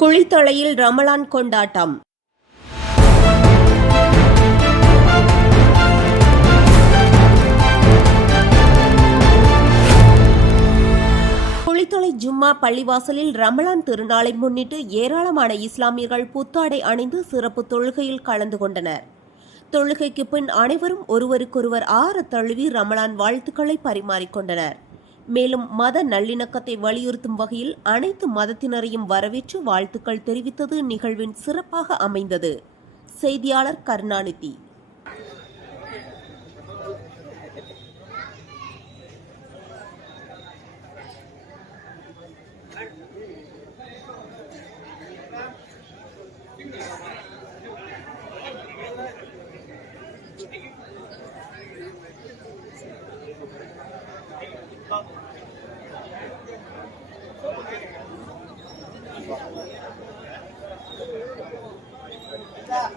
குளித்தலையில் ரமலான் கொண்டாட்டம். குளித்தலை ஜும்மா பள்ளிவாசலில் ரமலான் திருநாளை முன்னிட்டு ஏராளமான இஸ்லாமியர்கள் புத்தாடை அணிந்து சிறப்பு தொழுகையில் கலந்து கொண்டனர். தொழுகைக்கு பின் அனைவரும் ஒருவருக்கொருவர் ஆற தழுவி ரமலான் வாழ்த்துக்களை பரிமாறிக்கொண்டனர். மேலும் மத நல்லிணக்கத்தை வலியுறுத்தும் வகையில் அனைத்து மதத்தினரையும் வரவேற்று வாழ்த்துக்கள் தெரிவித்தது நிகழ்வின் சிறப்பாக அமைந்தது. செய்தியாளர் கருணாநிதி. Yeah.